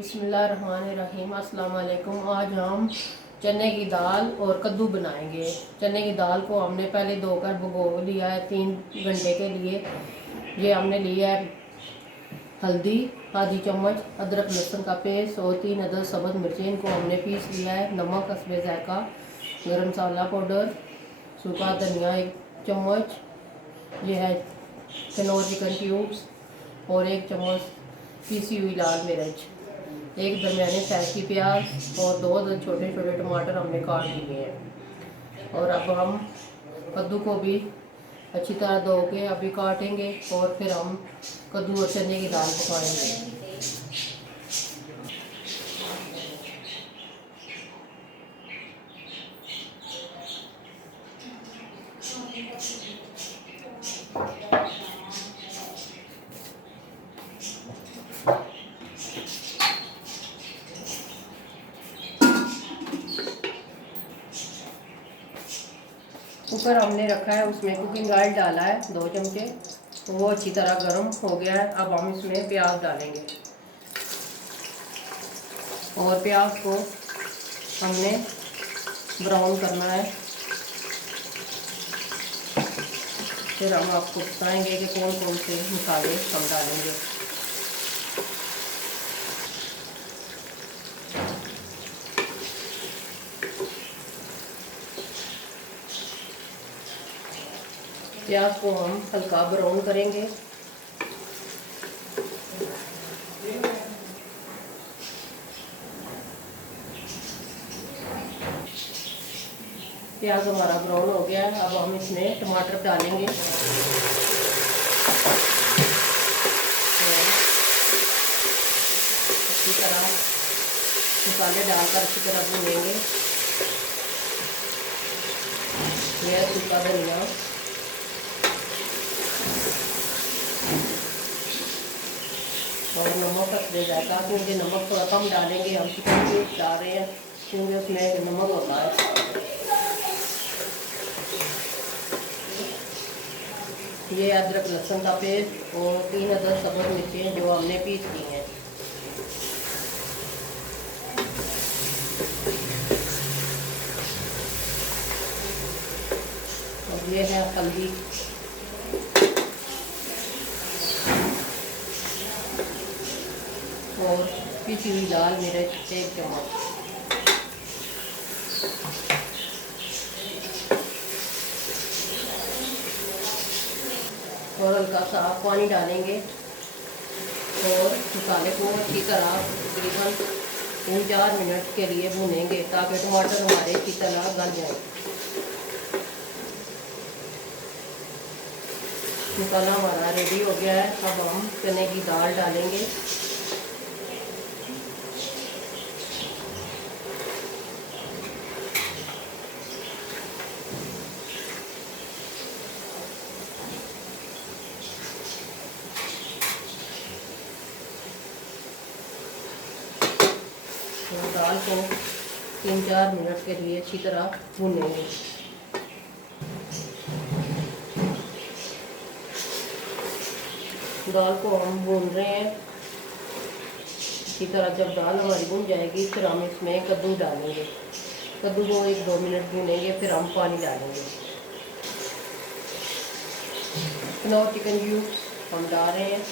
बिस्मिल्लाहिर्रहमानिर्रहीम। अस्सलाम वालेकुम। आज हम चने की दाल और कद्दू बनाएंगे। चने की दाल को हमने पहले धोकर भिगो लिया है 3 घंटे के लिए। ये हमने लिया है हल्दी आधी चम्मच, अदरक लहसुन का पेस्ट और 3 अदद सब्ज़ मिर्चें, इनको हमने पीस लिया है। नमक हस्बे जायका, गरम मसाला पाउडर, सूखा धनिया 1 चम्मच, ये है कनौर चिकन क्यूब्स और 1 चम्मच पीसी हुई लाल मिर्च, 1 दरमियाने साइज की प्याज और 2 छोटे छोटे टमाटर हमने काट लिए हैं। और अब हम कद्दू को भी अच्छी तरह धो के अभी काटेंगे और फिर हम कद्दू और चने की दाल पकाएंगे। कुकर हमने रखा है, उसमें कुकिंग ऑयल डाला है 2 चमचे, तो वो अच्छी तरह गर्म हो गया है। अब हम इसमें प्याज डालेंगे और प्याज को हमने ब्राउन करना है। फिर हम आपको बताएंगे कि कौन कौन से मसाले हम डालेंगे। प्याज को हम हल्का ब्राउन करेंगे। प्याज हमारा ब्राउन हो गया है। अब हम इसमें टमाटर डालेंगे अच्छी तरह मसाले डालकर अच्छी तरह भूनेंगे। यह सूखा धनिया और नमक हस्बे जायका, क्योंकि नमक थोड़ा कम डालेंगे, हम चिकन क्यूब्स डाल रहे हैं क्योंकि उसमें नमक होता है। ये अदरक लहसुन का पेस्ट और 3 अदद सब्ज़ मिर्चें जो हमने पीस ली हैं। और ये है हल्दी और पिसी हुई लाल मिर्च 1 चम्मच। और हल्का सा पानी डालेंगे और मसाले को अच्छी तरह तकरीबन 3-4 मिनट के लिए भूनेंगे ताकि टमाटर हमारे अच्छी तरह गल जाए। मसाला हमारा रेडी हो गया है। अब हम चने की दाल डालेंगे। तो दाल को 3-4 मिनट के लिए अच्छी तरह भूनेंगे। दाल को हम भून रहे हैं अच्छी तरह। जब दाल हमारी भून जाएगी फिर हम इसमें कद्दू डालेंगे। कद्दू को 1-2 मिनट भूनेंगे, फिर हम पानी डालेंगे। कनौर चिकन क्यूब्स हम डाल रहे हैं।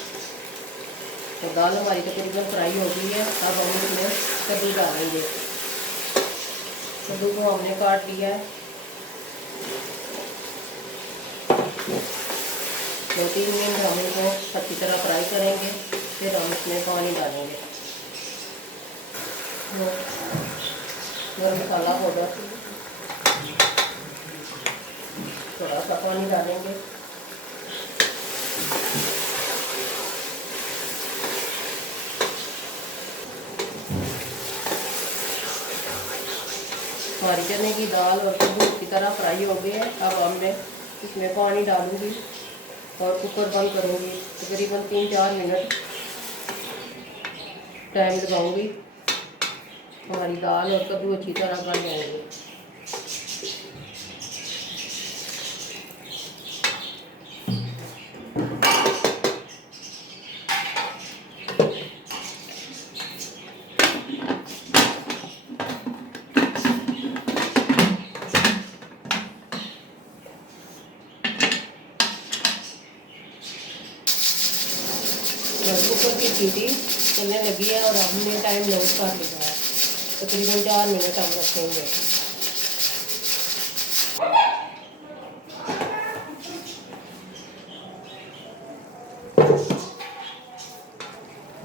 तो दाल हमारी तकरीबन फ्राई हो गई है। अब हम इसमें कद्दू डालेंगे। कद्दू को हमने काट लिया है। 2-3 मिनट हम इनको अच्छी तरह फ्राई करेंगे, फिर हम इसमें पानी डालेंगे। गरम मसाला पाउडर थोड़ा सा पानी डालेंगे। हमारी चने की दाल और कद्दू की तरह फ्राई हो गए हैं। अब मैं इसमें पानी डालूंगी और कुकर बंद करूंगी। तकरीबन 3-4 मिनट टाइम लगाऊंगी। हमारी दाल और कद्दू अच्छी तरह गल जाएंगे। की सीटी चलने लगी है और हमने टाइम नोट कर लिया है, तकरीबन 4 मिनट हम रखेंगे।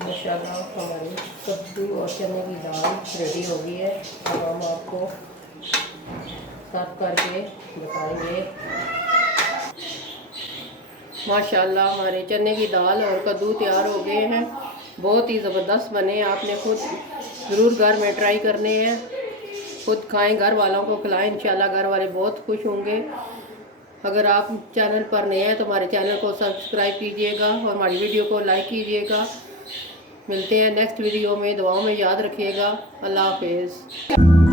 माशाल्लाह हमारी कद्दू और चने की दाल रेडी हो गई है। अब हम आपको सर्व करके बताएंगे। माशाल्लाह हमारे चने की दाल और कद्दू तैयार हो गए हैं, बहुत ही ज़बरदस्त बने। आपने खुद ज़रूर घर में ट्राई करने हैं, खुद खाएं, घर वालों को खिलाएं, इंशाल्लाह घर वाले बहुत खुश होंगे। अगर आप चैनल पर नए हैं तो हमारे चैनल को सब्सक्राइब कीजिएगा और हमारी वीडियो को लाइक कीजिएगा। मिलते हैं नेक्स्ट वीडियो में, दुआओं में याद रखिएगा। अल्लाह हाफिज़।